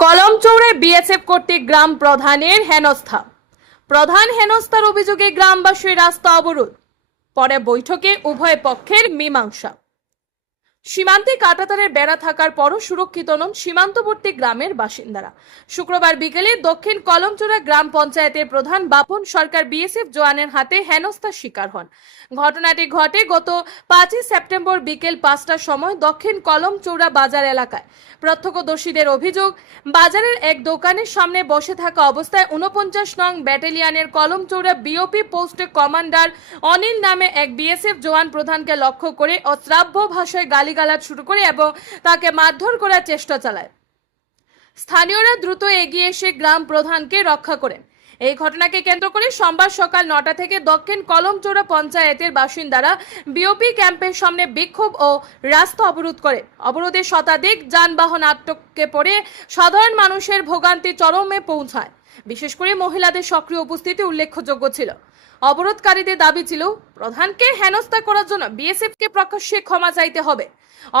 কলমচৌড়ে BSF কর্তৃক গ্রাম প্রধানের হেনস্থা। প্রধান হেনস্থার অভিযোগে গ্রামবাসীর রাস্তা অবরোধ। পরে বৈঠকে উভয় পক্ষের মীমাংসা। সীমান্তে কাটাতারের বেড়া থাকার পরও সুরক্ষিত নন সীমান্তবর্তী গ্রামের বাসিন্দারা। শুক্রবার বিকেলে দক্ষিণ কলমচোরা গ্রাম পঞ্চায়েতের প্রধান বাপন সরকার বিএসএফ জওয়ানের হাতে হেনস্থার শিকার হন। ঘটনাটি ঘটে গত পাঁচই সেপ্টেম্বর বিকেল পাঁচটার সময় দক্ষিণ কলমচৌড়া বাজার এলাকায়। প্রত্যক্ষদর্শীদের অভিযোগ, বাজারের এক দোকানের সামনে বসে থাকা অবস্থায় উনপঞ্চাশ নং ব্যাটালিয়নের কলমচৌড়া বিওপি পোস্টের কমান্ডার অনিল নামে এক বিএসএফ জওয়ান প্রধানকে লক্ষ্য করে অশ্রাব্য ভাষায় গালিগালাজ শুরু করে এবং তাকে মারধর করার চেষ্টা চালায়। স্থানীয়রা দ্রুত এগিয়ে এসে গ্রাম প্রধানকে রক্ষা করেন। এই ঘটনাকে কেন্দ্র করে সোমবার সকাল নটা থেকে দক্ষিণ কলমচোড়া পঞ্চায়েতের বাসিন্দারা বিওপি ক্যাম্পের সামনে বিক্ষোভ ও রাস্তা অবরোধ করে। অবরোধে শতাধিক যানবাহন আটকে পড়ে সাধারণ মানুষের ভোগান্তি চরমে পৌঁছায়। বিশেষ করে মহিলাদের সক্রিয় উপস্থিতি উল্লেখযোগ্য ছিল। অবরোধকারীদের দাবি ছিল, প্রধানকে হেনস্থা করার জন্য বিএসএফ কে প্রকাশ্যে ক্ষমা চাইতে হবে।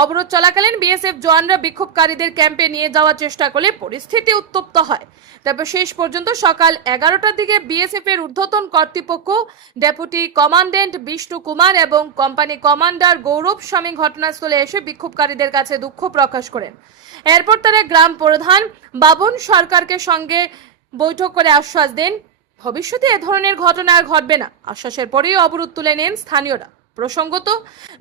অবরোধ চলাকালীন বিএসএফ জওয়ানরা বিক্ষোভকারীদের ক্যাম্পে নিয়ে যাওয়ার চেষ্টা করলে পরিস্থিতি উত্তপ্ত হয়। তবে শেষ পর্যন্ত সকাল এগারোটার দিকে বিএসএফ এর ঊর্ধ্বতন কর্তৃপক্ষ, ডেপুটি কমান্ডেন্ট বিষ্ণু কুমার এবং কোম্পানি কমান্ডার গৌরব স্বামী ঘটনাস্থলে এসে বিক্ষোভকারীদের কাছে দুঃখ প্রকাশ করেন। এরপর তারা গ্রাম প্রধান বাবন সরকারকে সঙ্গে বৈঠক করে আশ্বাস দেন, ভবিষ্যতে এ ধরনের ঘটনা আর ঘটবে না। আশ্বাসের পরেই অবরোধ তুলে নেন স্থানীয়রা। প্রসঙ্গত,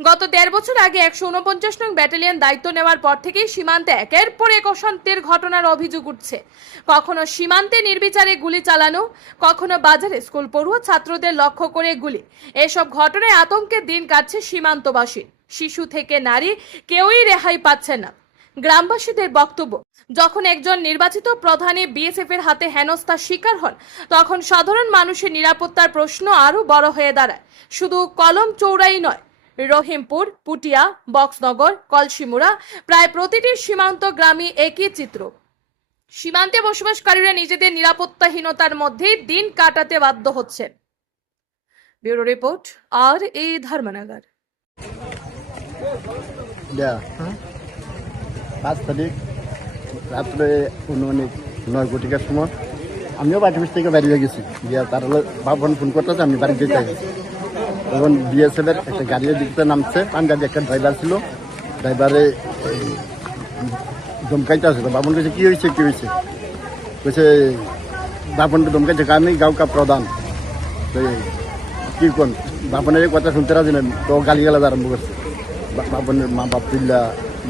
গত দেড় বছর আগে একশো উনপঞ্চাশ নং ব্যাটালিয়ন দায়িত্ব নেওয়ার পর থেকেই সীমান্তে একের পর এক অশান্তির ঘটনার অভিযোগ উঠছে। কখনো সীমান্তে নির্বিচারে গুলি চালানো, কখনো বাজারে স্কুল পড়ুয়া ছাত্রদের লক্ষ্য করে গুলি। এসব ঘটনায় আতঙ্কের দিন কাটছে সীমান্তবাসী শিশু থেকে নারী কেউই রেহাই পাচ্ছে না। গ্রামবাসীদের বক্তব্য যখন একজন নির্বাচিত প্রধানে বিএসএফ এর হাতে হেনস্থার শিকার হন, তখন সাধারণ মানুষের নিরাপত্তার প্রশ্ন আরও বড় হয়ে দাঁড়ায়। শুধু কলম চৌড়াই নয়, রহিমপুর, পুটিয়া, বক্সনগর, কলসিমুড়া, প্রায় প্রতিটি সীমান্ত গ্রামই একই চিত্র। সীমান্তে বসবাসকারীরা নিজেদের নিরাপত্তাহীনতার মধ্যেই দিন কাটাতে বাধ্য হচ্ছেন। ব্যুরো রিপোর্ট, আর এই ধর্মনগর। পাঁচ তারিখ। রাত্রে উনমিনিট নয় কোটিকার সময় আমিও বাড়ি অফিস থেকে বেরিয়ে গেছি। গিয়া তার বাবন ফোন করতেছে, আমি বাড়ি যেতে গেছি তখন বিএসএফ এর একটা গাড়ি দিতে নামছে, পাঞ্জাবি একটা ড্রাইভার ছিল। ড্রাইভারে দমকাইতে আছে তো বাবন কাছে কি হয়েছে কি হয়েছে বলছে বাবনকে দমকাইছে আমি গাঁওকা প্রধান। তো কি কোন? বাপনের কথা শুনতে রাজি না তো গালি গালাজ আরম্ভ করছে। বাপনের মা বাপ পিল্লা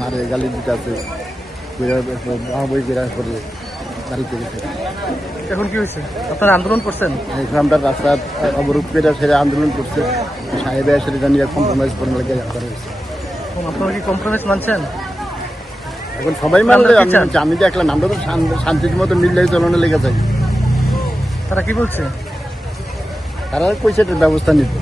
মারে গালি দিতে আছে বিরাজ করে বাড়িতে গেছে এখন কি হয়েছে? আপনারা আন্দোলন করছেন? এখানটার রাস্তা অবরোধ করে সেরে আন্দোলন করছে। সাহেবে সেটা জানিয়ে কম্প্রোমাইজ করে লাগে করা হয়েছে আপনারা কি কম্প্রোমাইজ মানছেন? এখন সবাই মানলে আমি দেখলাম আমরা তো শান- শান্তির মতো মিললেই চলনে লেগে যাই তারা কি বলছে? তারা পয়সাটার ব্যবস্থা নিত